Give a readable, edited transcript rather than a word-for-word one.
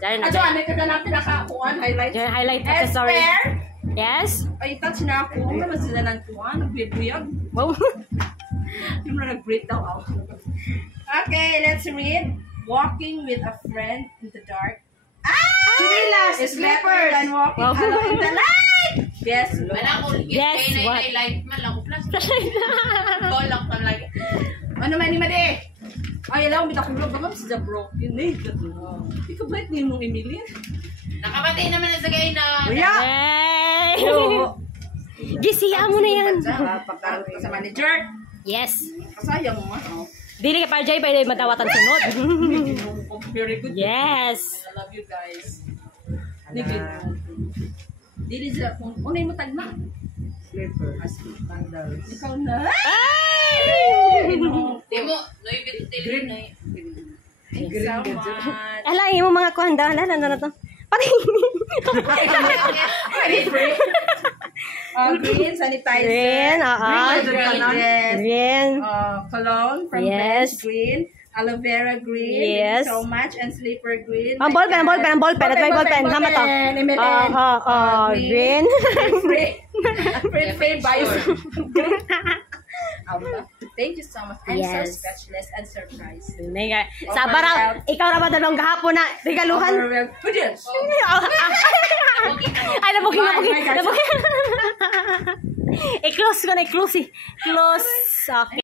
Diyan na. Ano, ano ka na pinakakuan, highlight? Diyan, highlight accessory. Yes? Ay, touch na ako. Ano sila ng kuan? Nagbibuyag. Wow. Yung na nag-break daw ako. Okay, let's read. Walking with a friend in the dark. Chinelas! Slippers! And walking alone in the light! Yes, Lord. Yes, what? Light man lang ko plus. Golak pa lagi. Ano man ni Made? Ay, alam mo, bitakulog. Baka sa broken eh. Ikaw ba ito yung Emily? Nakabati naman na sa gay na. Kuya! Yay! Yo! Gisiya mo na yan. Pagkarot ka sa manager. Yes. Kasayang mo, ano? Dili ka pa Jay, pwede matawatan sunod. Very good. Yes. I love you guys. Dili sila kung unay mo tagna. Slippers. Sandals. Ikaw na. Ay! Di mo, noy bitil na eh. Thank you so much. Ala, yung mga kuhanda. Ala, ano na to? Pati. Green sanitizer. Green, Green. Cologne from Yes. Bench Green. Aloe vera green. Yes. Thank you so much. And sleeper green. Ang ballpen, ang ballpen, ang ballpen. Ito yung ballpen. Hama to. Green. Free bios. Thank you so much. I'm so Yes. speechless and surprised. Sabar raw. Ikaw na ba dalawang gahapon na regaluhan? Yes. Ay, nabuking, Bye, nabuking. bye, guys. Nabuking. I-close ko na, i-close eh. Close. Okay.